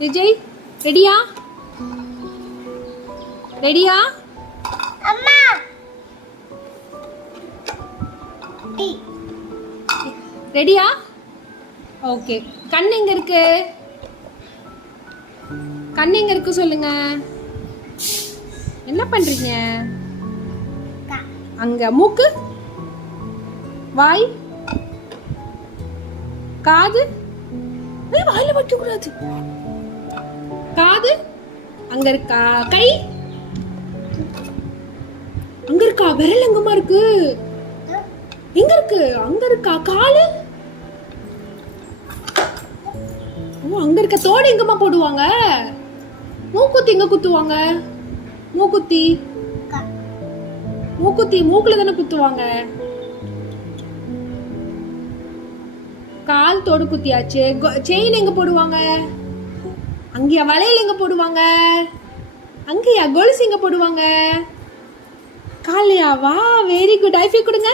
விஜய் ரெடியா? ரெடியா? அம்மா ரெடியா? ஓகே. கண் எங்க இருக்கு? கண் எங்க இருக்கு சொல்லுங்க. என்ன பண்றீங்க? அங்க மூக்கு, வாய், காது. வாயில வைக்க கூடாது. காது அங்க இருக்கா? கை அங்க இருக்கா? விரல் எங்கம்மா இருக்கு? எங்க இருக்கு? அங்க இருக்கா? காலு அங்க இருக்க. தோடு எங்கம்மா போடுவாங்க? மூக்குத்தி எங்க குத்துவாங்க? மூக்குத்தி மூக்குத்தி மூக்குல தானே குத்துவாங்க. கால் தோடு குத்தியாச்சு. செயின் எங்க போடுவாங்க? அங்கேயா? வளையல் எங்க போடுவாங்க? அங்கேயா? கொலுசு எங்க போடுவாங்க? காலையா? வா, வெரி குட். ஐஃபை கொடுங்க.